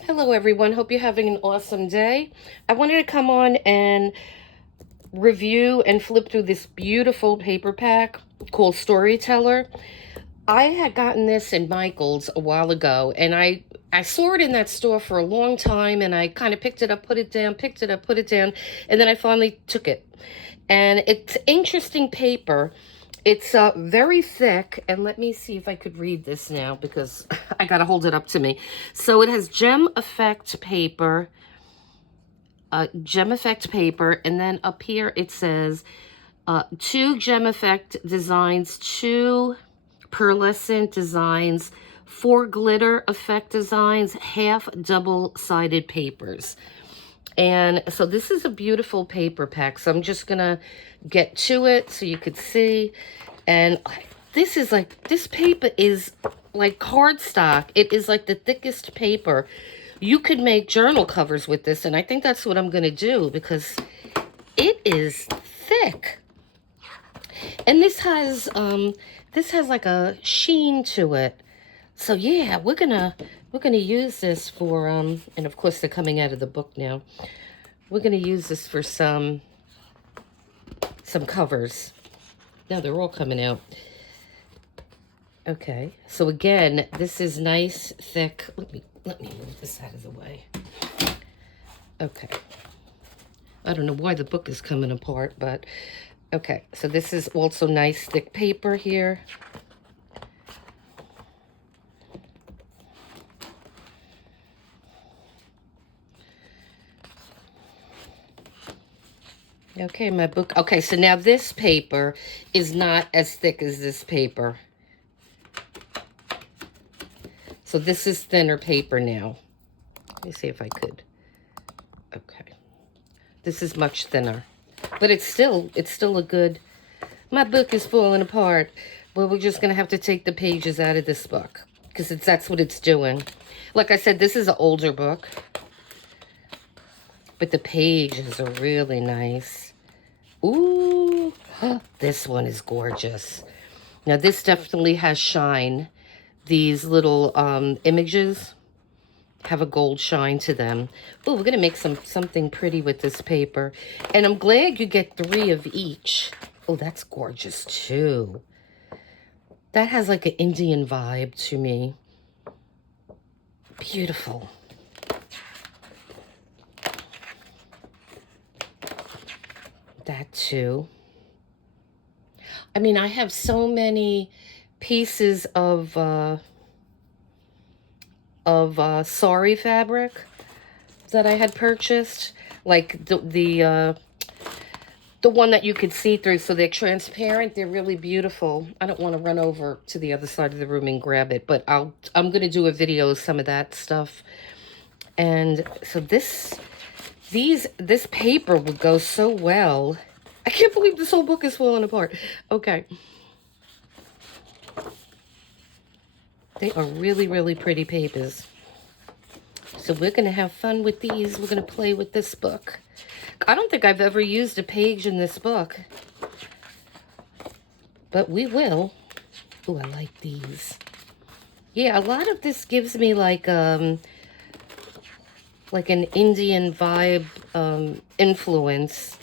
Hello everyone, hope you're having an awesome day. I wanted to come on and review and flip through this beautiful paper pack called Storyteller. I had gotten this in Michael's a while ago, and I saw it in that store for a long time, and I kind of picked it up, put it down, picked it up, put it down, and then I finally took it. And it's interesting paper. It's very thick, and let me see if I could read this now because I gotta hold it up to me. So it has gem effect paper, and then up here it says 2 gem effect designs, 2 pearlescent designs, 4 glitter effect designs, half double-sided papers. And so this is a beautiful paper pack. So I'm just gonna get to it so you could see. And this paper is like cardstock. It is like the thickest paper. You could make journal covers with this, and I think that's what I'm gonna do because it is thick. And this has like a sheen to it. So yeah, we're gonna use this for and of course they're coming out of the book now. We're gonna use this for some covers. Now they're all coming out. Okay, so again, this is nice, thick. Let me move this out of the way. Okay. I don't know why the book is coming apart, but okay. So this is also nice, thick paper here. Okay, my book. Okay, so now this paper is not as thick as this paper. So this is thinner paper now. Let me see if I could. Okay. This is much thinner. But it's still a good... My book is falling apart. Well, we're just going to have to take the pages out of this book because that's what it's doing. Like I said, this is an older book. But the pages are really nice. Ooh, this one is gorgeous. Now, this definitely has shine. These little images have a gold shine to them. Oh, we're going to make something pretty with this paper. And I'm glad you get 3 of each. Oh, that's gorgeous, too. That has like an Indian vibe to me. Beautiful. That too. I mean, I have so many pieces of sari fabric that I had purchased, like the one that you could see through, so they're transparent. They're really beautiful. I don't want to run over to the other side of the room and grab it, but I'm gonna do a video of some of that stuff. And so this paper would go so well. I can't believe this whole book is falling apart. Okay. They are really, really pretty papers. So we're going to have fun with these. We're going to play with this book. I don't think I've ever used a page in this book. But we will. Oh, I like these. Yeah, a lot of this gives me like an Indian vibe influence.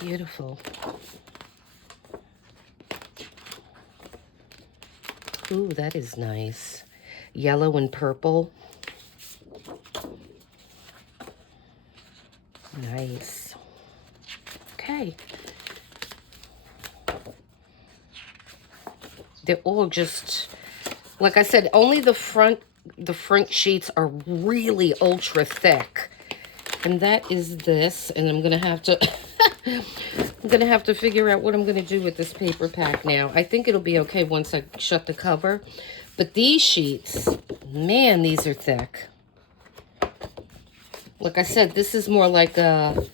Beautiful. Ooh, that is nice. Yellow and purple. Nice. Okay. They're all just, like I said, only the front sheets are really ultra thick. And that is this, and I'm gonna have to I'm gonna have to figure out what I'm gonna do with this paper pack now. I think it'll be okay once I shut the cover. But these sheets, man, these are thick. Like I said, this is more like a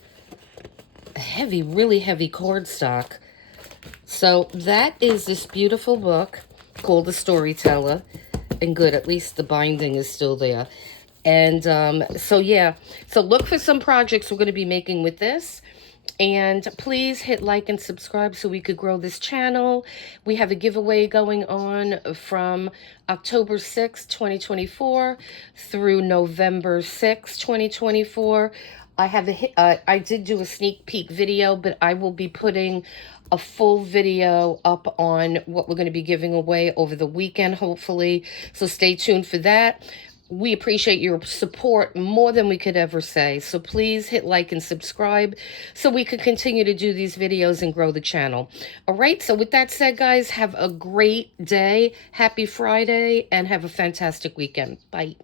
heavy, really heavy cardstock. So that is this beautiful book called The Storyteller. And good, at least the binding is still there. And so yeah, so look for some projects we're going to be making with this. And please hit like and subscribe so we could grow this channel. We have a giveaway going on from October 6th, 2024 through November 6th, 2024. I did do a sneak peek video, but I will be putting a full video up on what we're going to be giving away over the weekend, hopefully. So stay tuned for that. We appreciate your support more than we could ever say. So please hit like and subscribe so we could continue to do these videos and grow the channel. All right. So with that said, guys, have a great day. Happy Friday and have a fantastic weekend. Bye.